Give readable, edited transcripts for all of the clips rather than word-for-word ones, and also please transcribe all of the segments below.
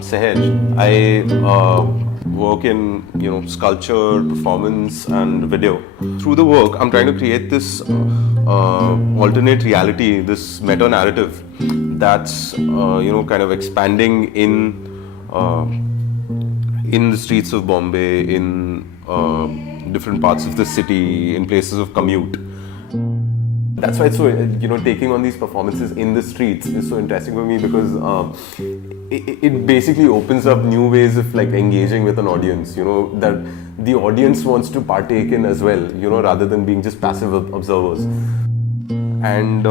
Sahej. I work in sculpture, performance, and video. Through the work, I'm trying to create this alternate reality, this meta narrative that's kind of expanding in the streets of Bombay, in different parts of the city, in places of commute. That's why it's so, taking on these performances in the streets is so interesting for me, because it basically opens up new ways of engaging with an audience, that the audience wants to partake in as well, rather than being just passive observers. And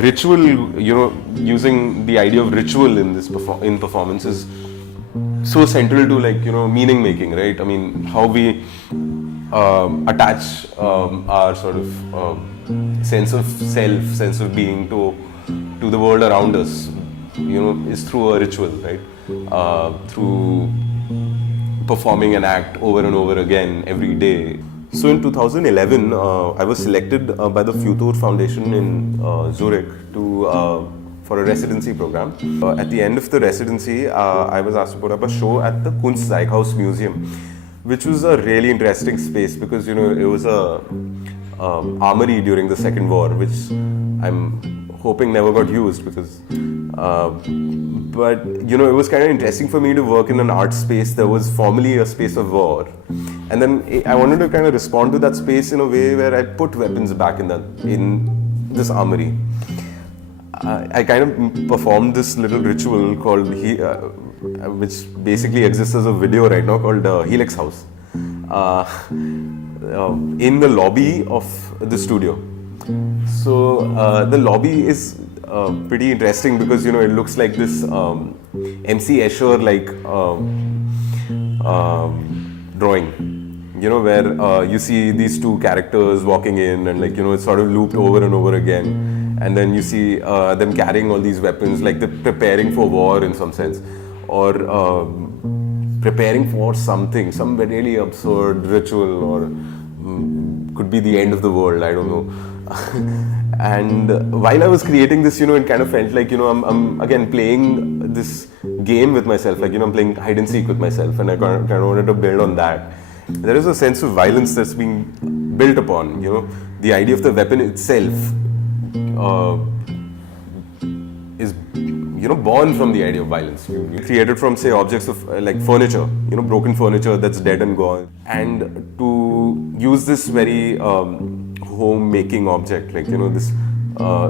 ritual, using the idea of ritual in in performance is so central to meaning making, right? I mean, how we attach our sort of sense of self, sense of being to the world around us, is through a ritual, right? Through performing an act over and over again every day. So in 2011, I was selected by the Future Foundation in Zurich for a residency program. At the end of the residency, I was asked to put up a show at the Kunstzeithaus Museum, which was a really interesting space because it was a armory during the Second War, which I'm hoping never got used because. But it was kind of interesting for me to work in an art space that was formerly a space of war, and then I wanted to kind of respond to that space in a way where I put weapons back in this armory. I kind of performed this little ritual called, which basically exists as a video right now, called Helix House, in the lobby of the studio. So the lobby is pretty interesting because it looks like this MC Escher drawing, where you see these two characters walking in and it's sort of looped over and over again. And then you see them carrying all these weapons, like they're preparing for war in some sense, or preparing for something, some really absurd ritual, or could be the end of the world, I don't know. And while I was creating this, it kind of felt like, I'm again playing this game with myself, I'm playing hide and seek with myself, and I kind of wanted to build on that. There is a sense of violence that's being built upon, the idea of the weapon itself is born from the idea of violence. You create it from, say, objects of furniture, broken furniture that's dead and gone, and to use this very home-making object, this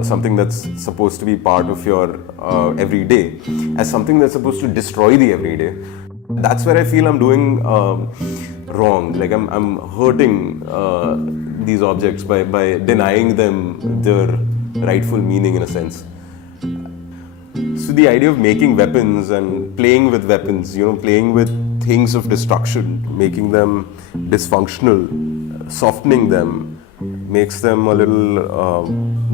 something that's supposed to be part of your everyday, as something that's supposed to destroy the everyday. That's where I feel I'm doing wrong. I'm hurting these objects by denying them their rightful meaning, in a sense. So the idea of making weapons and playing with weapons, playing with things of destruction, making them dysfunctional, softening them, makes them a little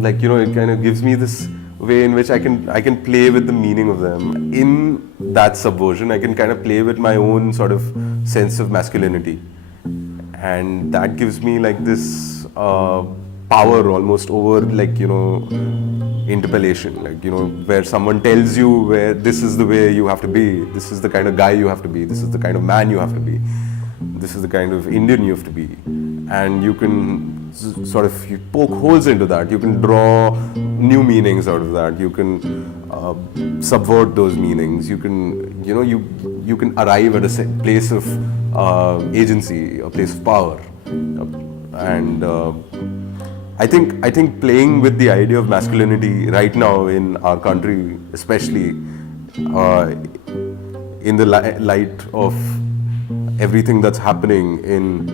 it kind of gives me this way in which I can play with the meaning of them. In that subversion, I can kind of play with my own sort of sense of masculinity, and that gives me this power almost over interpellation, where someone tells you where this is the way you have to be, this is the kind of guy you have to be, this is the kind of man you have to be, this is the kind of Indian you have to be, and you can sort of poke holes into that, you can draw new meanings out of that, you can subvert those meanings, you can you can arrive at a place of agency, a place of power, and I think playing with the idea of masculinity right now in our country, especially in the light of everything that's happening in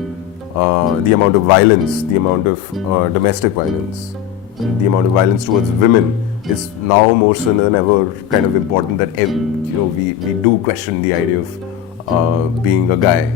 the amount of violence, the amount of domestic violence, the amount of violence towards women is now more so than ever kind of important that we do question the idea of being a guy.